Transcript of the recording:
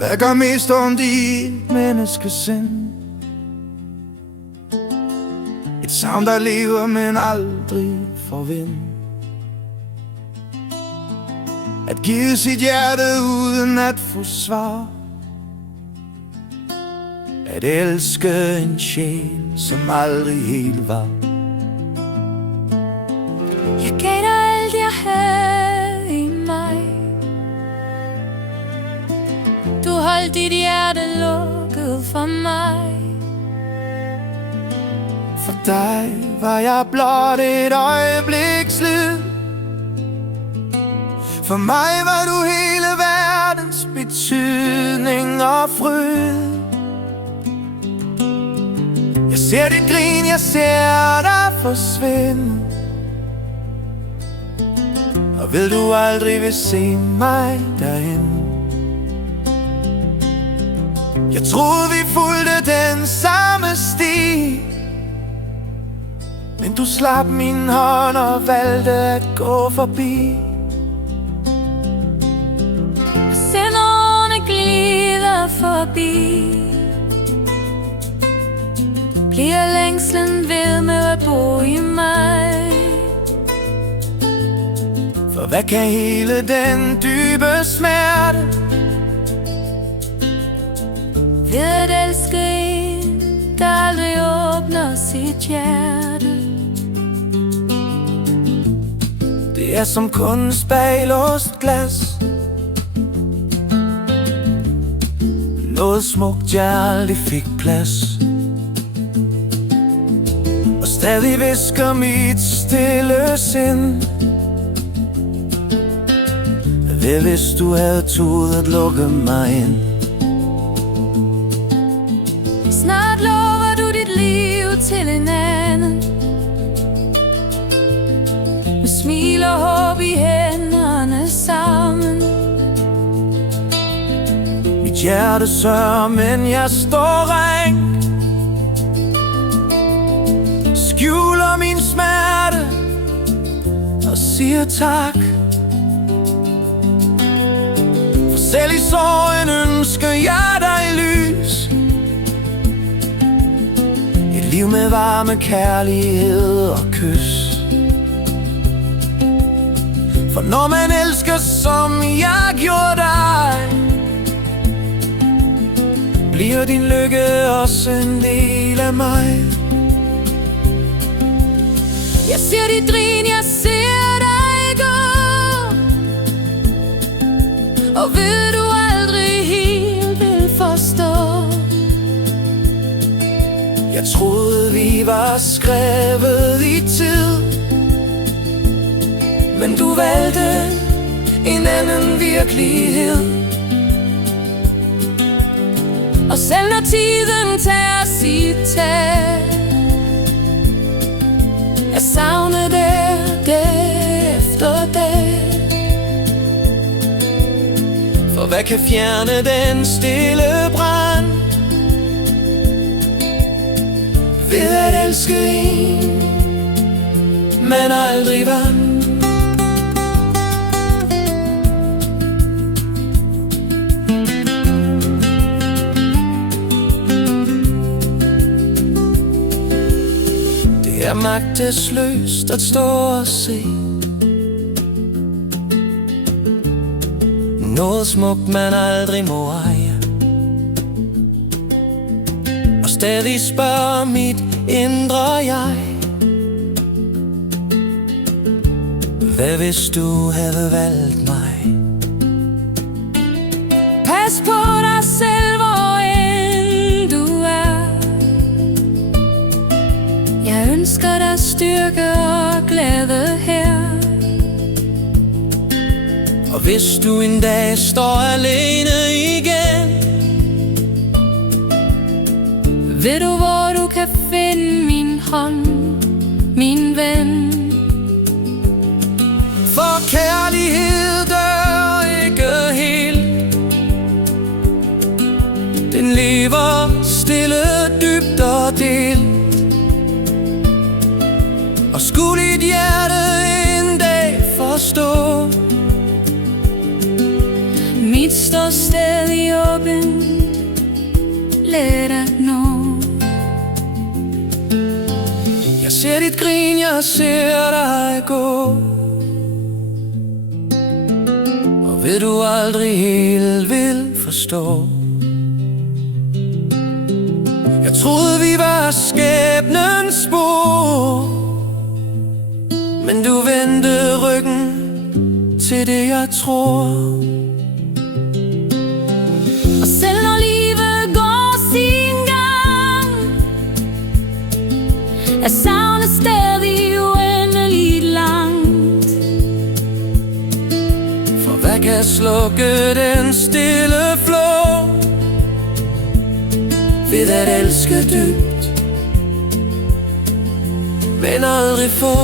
Hvad gør mest ondt i et menneskesind? Et savn, der lever, men aldrig får vind. At give sit hjerte uden at få svar. At elske en sjæl, som aldrig helt var. Jeg gav dig alt jeg havde i mig. Du holdt dit hjerte lukket for mig. For dig var jeg blot et øjebliks lyd. For mig var du hele verdens betydning og fryd. Jeg ser dit grin, jeg ser dig forsvinde. Og ved du aldrig vil se mig derhen. Jeg troede vi fulgte den samme sti, men du slap min hånd og valgte at gå forbi. Send årene glider forbi. Bliver længslen ved med at bo i mig. For hvad kan hele den dybe smerte Ved at elske en, der aldrig åbner sit hjerte. Det er som kunst bag låst glas. Noget smukt jeg aldrig fik plads. Og stadig visker mit stille sind. Hvad hvis du havde tudet at lukke mig ind? Snart lover du dit liv til en anden. Med smil og håb i hænderne sammen. Mit hjerte sørger, men jeg står ring. Skjuler min smerte og siger tak. For selv i sorgen ønsker jeg dig lys. Et liv med varme kærlighed og kys. For når man elsker som jeg gjorde dig, bliver din lykke også en del af mig. Jeg ser dit grin, jeg ser dig gå. Og ved du aldrig helt vil forstå. Jeg troede vi var skrevet i tid, men du valgte en anden virkelighed. Og selv når tiden tager sit tag, jeg savner der dag efter dag. For hvad kan fjerne den stille brand? Ved at elske en, man aldrig vandt. Det er magtesløst at stå og se noget smukt man aldrig må eje. Og stadig spørger mit indre jeg, hvad hvis du havde valgt mig? Pas på dig selv, hvor end du er. Jeg ønsker dig styrke og glæde her. Og hvis du en dag står alene igen, ved du hvor du kan finde min hånd, min ven? for kærlighed dør ikke helt. Den lever stille, dybt og delt. Og skulle dit hjerte en dag forstå, mit står stadig åbent, let at nå. jeg ser dit grin, jeg ser dig gå, og ved du aldrig helt vil forstå. Jeg troede vi var skæbnens spor, men du vendte ryggen til det jeg tror. Og selv når livet går sin gang, er savnet stadig uendeligt langt. For hvad kan slukke den stille flå ved at elske dybt, men aldrig få?